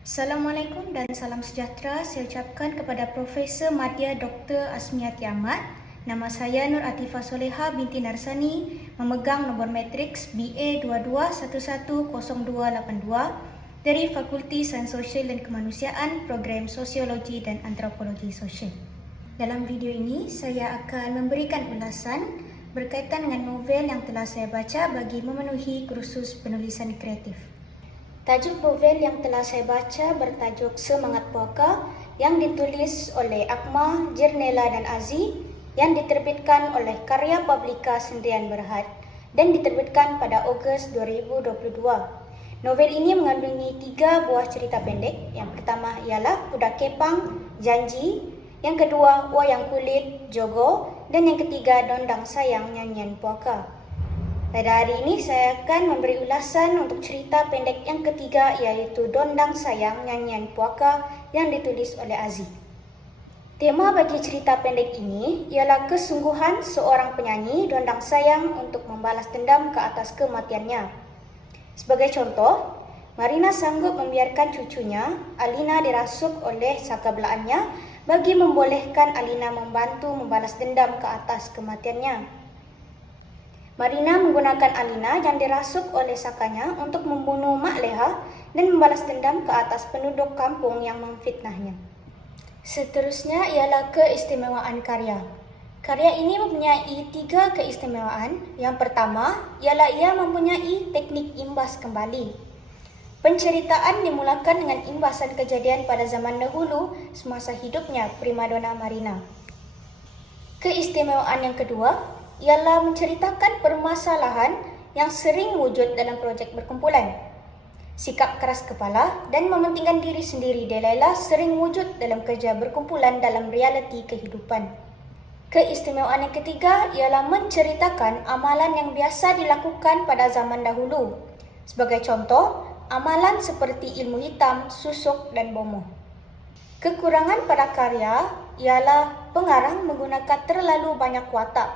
Assalamualaikum dan salam sejahtera saya ucapkan kepada Profesor Madya Dr. Asmiati Ahmad. Nama saya Nur Atifah Soleha binti Narsani, memegang nombor matriks BA 22110282 dari Fakulti Sains Sosial dan Kemanusiaan, Program Sosiologi dan Antropologi Sosial. Dalam video ini, saya akan memberikan ulasan berkaitan dengan novel yang telah saya baca bagi memenuhi kursus penulisan kreatif. Tajuk novel yang telah saya baca bertajuk Semangat Puaka yang ditulis oleh Akmal, Jirnela dan Aziz yang diterbitkan oleh Karya Publika Sendirian Berhad dan diterbitkan pada Ogos 2022. Novel ini mengandungi 3 buah cerita pendek. Yang pertama ialah Kuda Kepang, Janji, yang kedua Wayang Kulit, Jogo, dan yang ketiga Dondang Sayang, Nyanyian Puaka. Pada hari ini saya akan memberi ulasan untuk cerita pendek yang ketiga iaitu Dondang Sayang, Nyanyian Puaka yang ditulis oleh Aziz. Tema bagi cerita pendek ini ialah kesungguhan seorang penyanyi Dondang Sayang untuk membalas dendam ke atas kematiannya. Sebagai contoh, Marina sanggup membiarkan cucunya, Alina, dirasuk oleh saka belaannya bagi membolehkan Alina membantu membalas dendam ke atas kematiannya. Marina menggunakan Alina yang dirasuk oleh sakanya untuk membunuh Mak Leha dan membalas dendam ke atas penduduk kampung yang memfitnahnya. Seterusnya ialah keistimewaan karya. Karya ini mempunyai 3 keistimewaan. Yang pertama ialah ia mempunyai teknik imbas kembali. Penceritaan dimulakan dengan imbasan kejadian pada zaman dahulu semasa hidupnya primadona Marina. Keistimewaan yang kedua ialah menceritakan permasalahan yang sering wujud dalam projek berkumpulan. Sikap keras kepala dan mementingkan diri sendiri Delilah sering wujud dalam kerja berkumpulan dalam realiti kehidupan. Keistimewaan yang ketiga ialah menceritakan amalan yang biasa dilakukan pada zaman dahulu. Sebagai contoh, amalan seperti ilmu hitam, susuk dan bomoh. Kekurangan pada karya ialah pengarang menggunakan terlalu banyak watak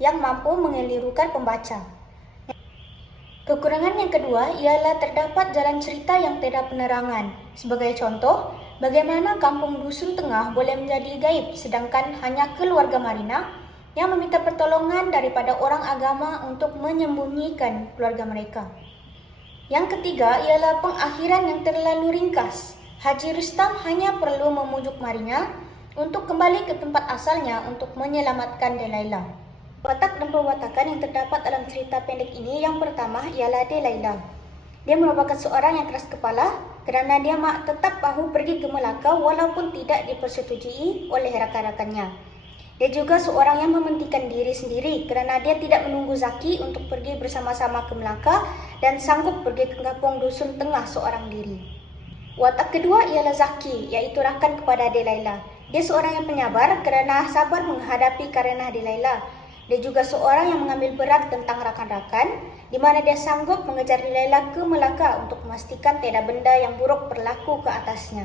yang mampu mengelirukan pembaca. Kekurangan yang kedua ialah terdapat jalan cerita yang tidak penerangan. Sebagai contoh, bagaimana kampung Dusun Tengah boleh menjadi gaib sedangkan hanya keluarga Marina yang meminta pertolongan daripada orang agama untuk menyembunyikan keluarga mereka. Yang ketiga ialah pengakhiran yang terlalu ringkas. Haji Rustam hanya perlu memujuk Marina untuk kembali ke tempat asalnya untuk menyelamatkan Delilah. Watak dan perwatakan yang terdapat dalam cerita pendek ini yang pertama ialah Delilah. Dia merupakan seorang yang keras kepala kerana dia tetap mahu pergi ke Melaka walaupun tidak dipersetujui oleh rakan-rakannya. Dia juga seorang yang mementingkan diri sendiri kerana dia tidak menunggu Zaki untuk pergi bersama-sama ke Melaka dan sanggup pergi ke kampung Dusun Tengah seorang diri. Watak kedua ialah Zaki, iaitu rakan kepada Delilah. Dia seorang yang penyabar kerana sabar menghadapi karenah Delilah. Dia juga seorang yang mengambil berat tentang rakan-rakan, di mana dia sanggup mengejar Delilah ke Melaka untuk memastikan tiada benda yang buruk berlaku ke atasnya.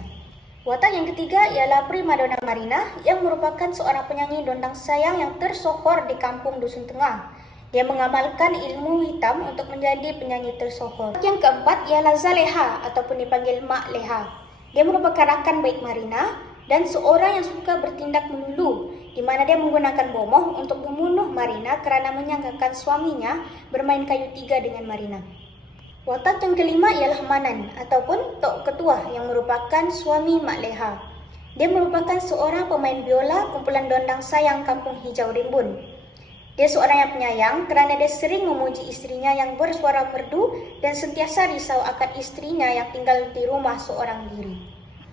Watak yang ketiga ialah primadona Marina yang merupakan seorang penyanyi Dondang Sayang yang tersohor di kampung Dusun Tengah. Dia mengamalkan ilmu hitam untuk menjadi penyanyi tersohor. Yang keempat ialah Zaleha ataupun dipanggil Mak Leha. Dia merupakan rakan baik Marina dan seorang yang suka bertindak melulu, di mana dia menggunakan bomoh untuk membunuh Marina kerana menyangkakan suaminya bermain kayu tiga dengan Marina. Watak yang kelima ialah Manan ataupun Tok Ketua yang merupakan suami Mak Leha. Dia merupakan seorang pemain biola kumpulan Dondang Sayang Kampung Hijau Rimbun. Dia seorang yang penyayang kerana dia sering memuji istrinya yang bersuara merdu dan sentiasa risau akan istrinya yang tinggal di rumah seorang diri.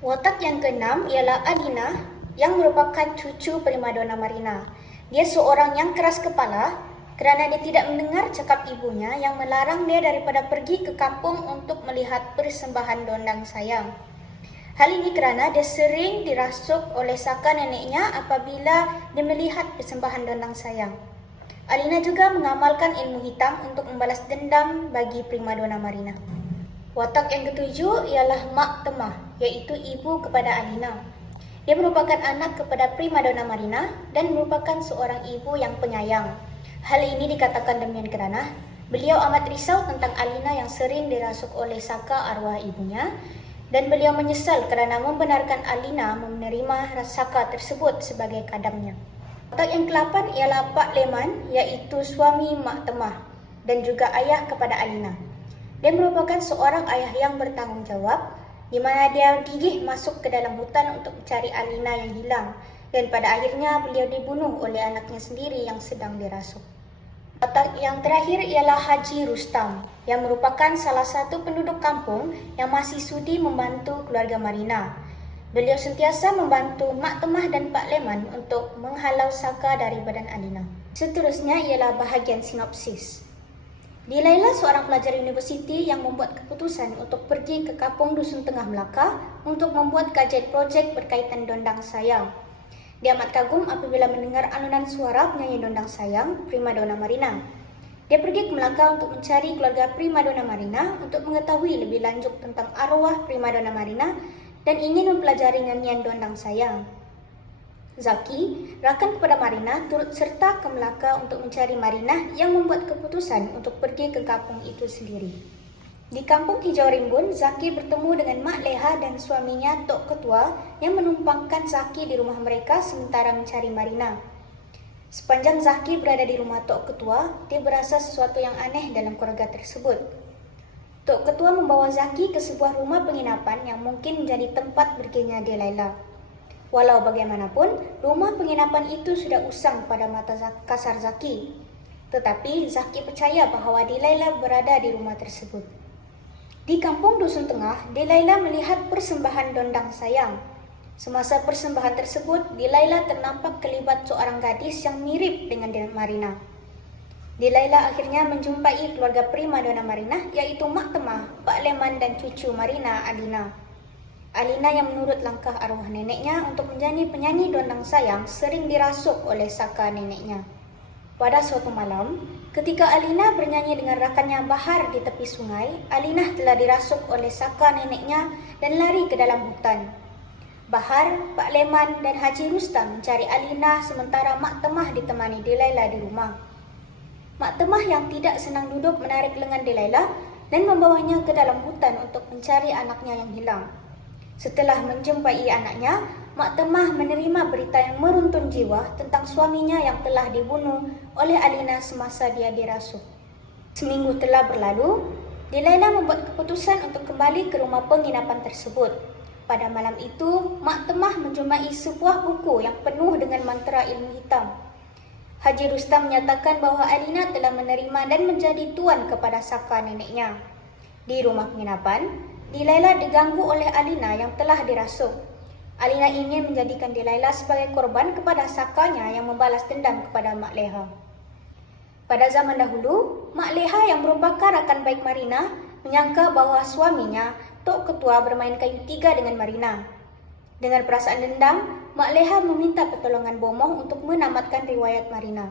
Watak yang keenam ialah Alina yang merupakan cucu primadona Marina. Dia seorang yang keras kepala kerana dia tidak mendengar cakap ibunya yang melarang dia daripada pergi ke kampung untuk melihat persembahan Dondang Sayang. Hal ini kerana dia sering dirasuk oleh saka neneknya apabila dia melihat persembahan Dondang Sayang. Alina juga mengamalkan ilmu hitam untuk membalas dendam bagi primadona Marina. Watak yang ketujuh ialah Mak Temah, iaitu ibu kepada Alina. Dia merupakan anak kepada primadona Marina dan merupakan seorang ibu yang penyayang. Hal ini dikatakan demikian kerana beliau amat risau tentang Alina yang sering dirasuk oleh saka arwah ibunya, dan beliau menyesal kerana membenarkan Alina menerima saka tersebut sebagai kadamnya. Watak yang ke-8 ialah Pak Leman, iaitu suami Mak Temah dan juga ayah kepada Alina. Dia merupakan seorang ayah yang bertanggungjawab, di mana dia gigih masuk ke dalam hutan untuk mencari Alina yang hilang, dan pada akhirnya beliau dibunuh oleh anaknya sendiri yang sedang dirasuk. Watak yang terakhir ialah Haji Rustam, yang merupakan salah satu penduduk kampung yang masih sudi membantu keluarga Marina. Beliau sentiasa membantu Mak Temah dan Pak Leman untuk menghalau saka dari badan Alina. Seterusnya ialah bahagian sinopsis. Dilaila seorang pelajar universiti yang membuat keputusan untuk pergi ke kampung Dusun Tengah Melaka untuk membuat kajian projek berkaitan dondang sayang. Dia amat kagum apabila mendengar alunan suara penyanyi dondang sayang primadona Marina. Dia pergi ke Melaka untuk mencari keluarga primadona Marina untuk mengetahui lebih lanjut tentang arwah primadona Marina dan ingin mempelajari nyanyian dondang sayang. Zaki, rakan kepada Marina, turut serta ke Melaka untuk mencari Marina yang membuat keputusan untuk pergi ke kampung itu sendiri. Di kampung Hijau Rimbun, Zaki bertemu dengan Mak Leha dan suaminya Tok Ketua yang menumpangkan Zaki di rumah mereka sementara mencari Marina. Sepanjang Zaki berada di rumah Tok Ketua, dia berasa sesuatu yang aneh dalam keluarga tersebut. Tok Ketua membawa Zaki ke sebuah rumah penginapan yang mungkin menjadi tempat bergenya Dilaila. Walau bagaimanapun, rumah penginapan itu sudah usang pada mata kasar Zaki. Tetapi Zaki percaya bahawa Dilaila berada di rumah tersebut. Di kampung Dusun Tengah, Dilaila melihat persembahan dondang sayang. Semasa persembahan tersebut, Dilaila ternampak kelibat seorang gadis yang mirip dengan Marina. Dilaila akhirnya menjumpai keluarga primadona Marina, iaitu Mak Temah, Pak Leman dan cucu Marina, Alina. Alina yang menurut langkah arwah neneknya untuk menjadi penyanyi dondang sayang sering dirasuk oleh saka neneknya. Pada suatu malam, ketika Alina bernyanyi dengan rakannya Bahar di tepi sungai, Alina telah dirasuk oleh saka neneknya dan lari ke dalam hutan. Bahar, Pak Leman dan Haji Rustam mencari Alina sementara Mak Temah ditemani Dilaila di rumah. Mak Temah yang tidak senang duduk menarik lengan Dilaila dan membawanya ke dalam hutan untuk mencari anaknya yang hilang. Setelah menjumpai anaknya, Mak Temah menerima berita yang meruntun jiwa tentang suaminya yang telah dibunuh oleh Alina semasa dia dirasuk. Seminggu telah berlalu, Dilaila membuat keputusan untuk kembali ke rumah penginapan tersebut. Pada malam itu, Mak Temah menjumpai sebuah buku yang penuh dengan mantra ilmu hitam. Haji Rustam menyatakan bahawa Alina telah menerima dan menjadi tuan kepada saka neneknya. Di rumah penginapan, Dilaila diganggu oleh Alina yang telah dirasuk. Alina ingin menjadikan Dilaila sebagai korban kepada sakanya yang membalas dendam kepada Mak Leha. Pada zaman dahulu, Mak Leha yang merupakan rakan baik Marina menyangka bahawa suaminya, Tok Ketua, bermain kayu tiga dengan Marina. Dengan perasaan dendam, Mak Leha meminta pertolongan Bomoh untuk menamatkan riwayat Marina.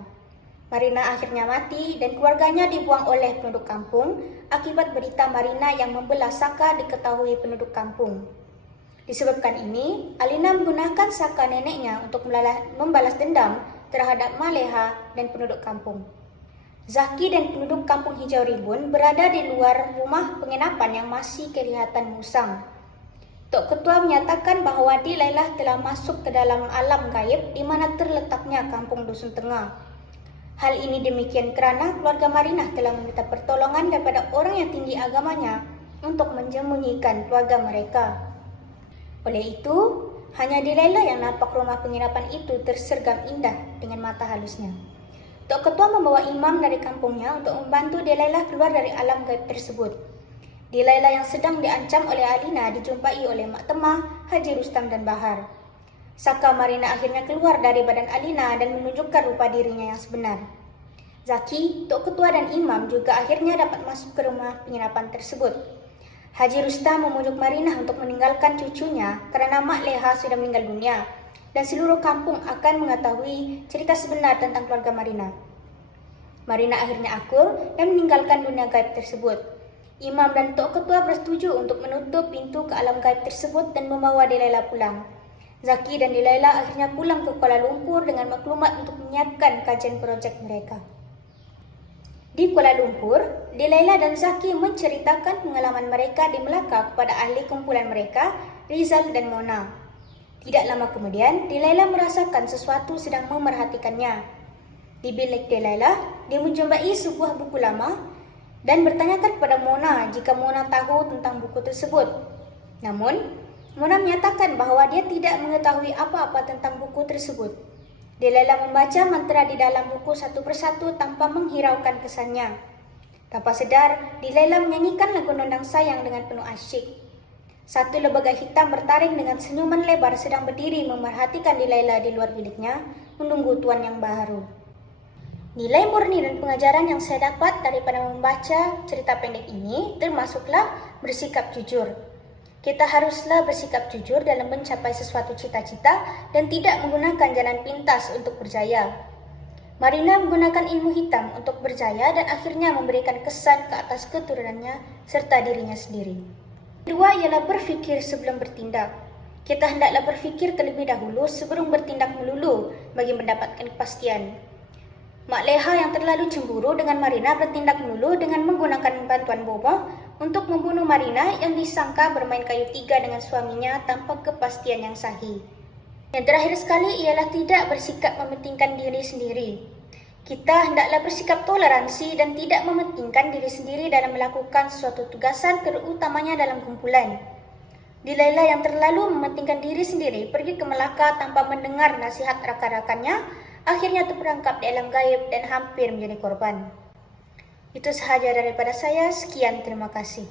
Marina akhirnya mati dan keluarganya dibuang oleh penduduk kampung akibat berita Marina yang membelah saka diketahui penduduk kampung. Disebabkan ini, Alina menggunakan saka neneknya untuk membalas dendam terhadap Mak Leha dan penduduk kampung. Zaki dan penduduk kampung Hijau Rimbun berada di luar rumah penginapan yang masih kelihatan musang. Tok Ketua menyatakan bahawa Dilaila telah masuk ke dalam alam gaib di mana terletaknya kampung Dusun Tengah. Hal ini demikian kerana keluarga Marina telah meminta pertolongan daripada orang yang tinggi agamanya untuk menjemunyikan keluarga mereka. Oleh itu, hanya Dilaila yang nampak rumah penginapan itu tersergam indah dengan mata halusnya. Tok Ketua membawa imam dari kampungnya untuk membantu Dilaila keluar dari alam gaib tersebut. Dilaila yang sedang diancam oleh Alina dijumpai oleh Mak Temah, Haji Rustam dan Bahar. Saka Marina akhirnya keluar dari badan Alina dan menunjukkan rupa dirinya yang sebenar. Zaki, Tok Ketua dan imam juga akhirnya dapat masuk ke rumah penginapan tersebut. Haji Rustam memujuk Marina untuk meninggalkan cucunya kerana Mak Leha sudah meninggal dunia dan seluruh kampung akan mengetahui cerita sebenar tentang keluarga Marina. Marina akhirnya akur dan meninggalkan dunia gaib tersebut. Imam dan Tok Ketua bersetuju untuk menutup pintu ke alam gaib tersebut dan membawa Dilaila pulang. Zaki dan Dilaila akhirnya pulang ke Kuala Lumpur dengan maklumat untuk menyiapkan kajian projek mereka. Di Kuala Lumpur, Dilaila dan Zaki menceritakan pengalaman mereka di Melaka kepada ahli kumpulan mereka, Rizal dan Mona. Tidak lama kemudian, Dilaila merasakan sesuatu sedang memerhatikannya. Di bilik Dilaila, dia menjumpai sebuah buku lama dan bertanyakan kepada Mona jika Mona tahu tentang buku tersebut. Namun, Mona menyatakan bahwa dia tidak mengetahui apa-apa tentang buku tersebut. Dilaila membaca mantra di dalam buku satu persatu tanpa menghiraukan kesannya. Tanpa sedar, Dilaila menyanyikan lagu Nondang Sayang dengan penuh asyik. Satu lembaga hitam bertaring dengan senyuman lebar sedang berdiri memerhatikan Dilaila di luar biliknya, menunggu tuan yang baru. Nilai murni dan pengajaran yang saya dapat daripada membaca cerita pendek ini termasuklah bersikap jujur. Kita haruslah bersikap jujur dalam mencapai sesuatu cita-cita dan tidak menggunakan jalan pintas untuk berjaya. Marina menggunakan ilmu hitam untuk berjaya dan akhirnya memberikan kesan ke atas keturunannya serta dirinya sendiri. Kedua ialah berfikir sebelum bertindak. Kita hendaklah berfikir terlebih dahulu sebelum bertindak melulu bagi mendapatkan kepastian. Mak Leha yang terlalu cemburu dengan Marina bertindak melulu dengan menggunakan bantuan Bobo untuk membunuh Marina yang disangka bermain kayu tiga dengan suaminya tanpa kepastian yang sahih. Yang terakhir sekali ialah tidak bersikap mementingkan diri sendiri. Kita hendaklah bersikap toleransi dan tidak mementingkan diri sendiri dalam melakukan sesuatu tugasan terutamanya dalam kumpulan. Dilaila yang terlalu mementingkan diri sendiri pergi ke Melaka tanpa mendengar nasihat rakan-rakannya, akhirnya terperangkap di alam gaib dan hampir menjadi korban. Itu sahaja daripada saya. Sekian, terima kasih.